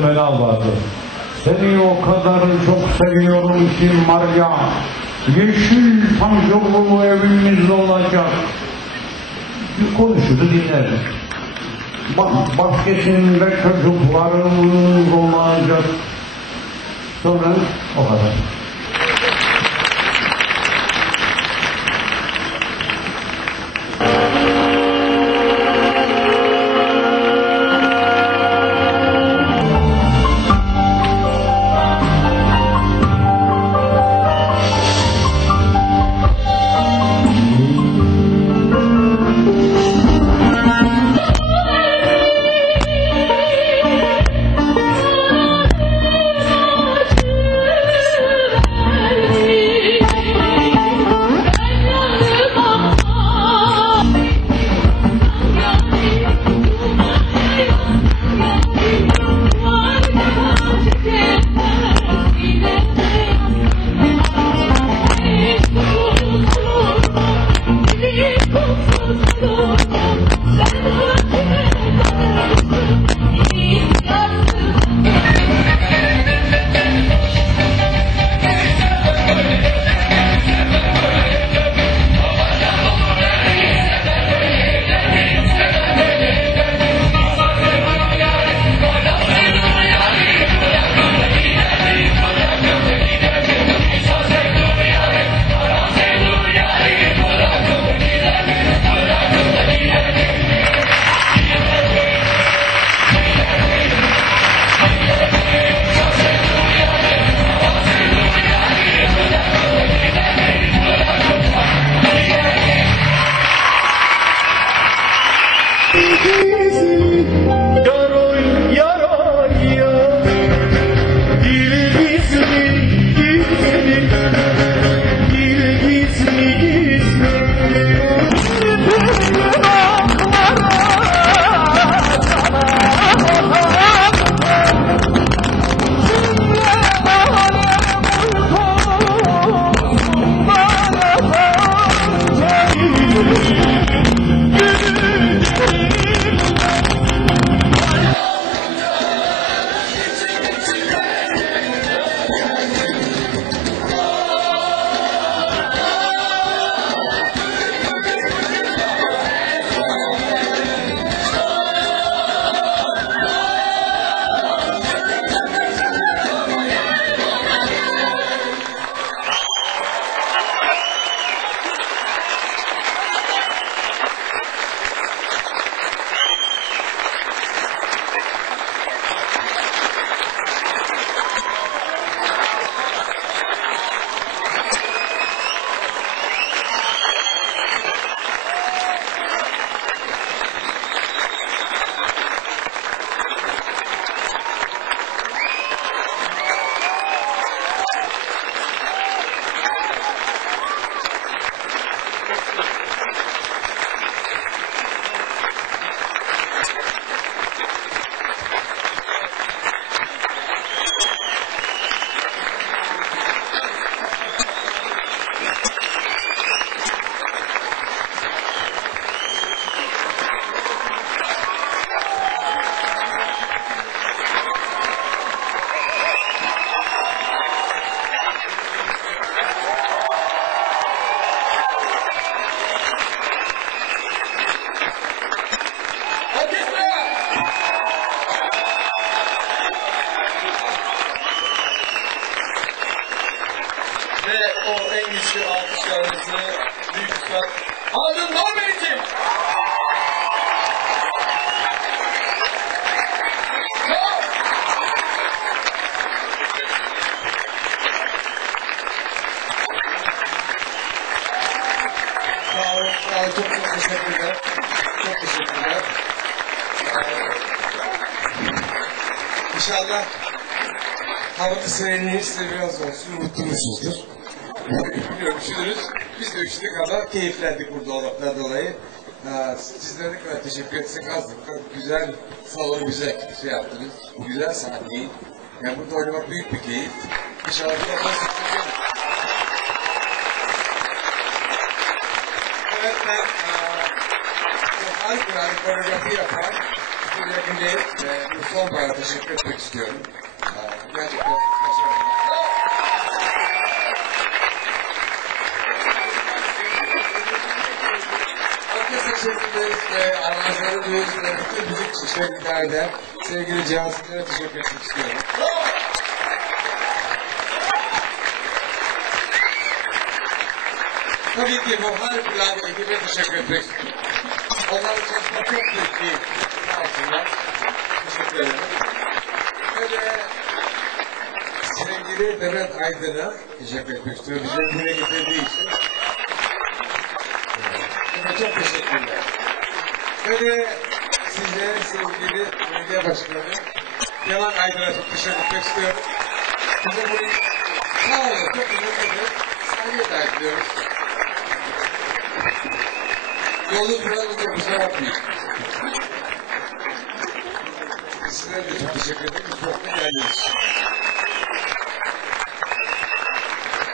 helal vardı. Seni o kadar çok seviyorum ki Maria. Yeşil panjurlu evimiz olacak. Bir konuşurdu dinlerdim. Bak, bahçesinde çocuklarımız olacak. Sonra o kadar. 日子。En güçlü alkışlarınızı büyük üstad Harun olun. Çok çok teşekkürler. Çok teşekkürler. Ee, İnşallah Havada seyiriniz biraz olsun. Biliyorum üşüdünüz. Biz de üşüdük ama keyiflendik burada olmaktan dolayı. Ee, sizlere ne kadar teşekkür etsek azdır. Güzel salon, güzel şey yaptınız. Güzel sahneyi. Yani burada oynamak büyük bir keyif. İnşallah bir daha Evet ben eee, harikulade koreografi yapan değil. Ee, bu son bana teşekkür etmek istiyorum. Ee, gerçekten başarılı. Şefimiz ve aranjörümüz ve bütün şeflerde sevgili Cihan teşekkür etmek istiyorum. Tabii ki bu harikulade ekibe teşekkür etmek istiyorum. Onların çalışma çok büyük bir sağ olsunlar. Teşekkür ederim. Ve de sevgili Demet Aydın'a teşekkür etmek istiyorum. Bizi buraya getirdiği için. Çok teşekkürler. Ve size sevgili belediye başkanı Yaman Aydın'a çok teşekkür etmek istiyorum. Bize bunu sağ olun, çok önemli sahneye dair ediyoruz. Yolu kuralını kusura bakmayın. Sizlere de çok teşekkür ederim. Çok da geldiniz.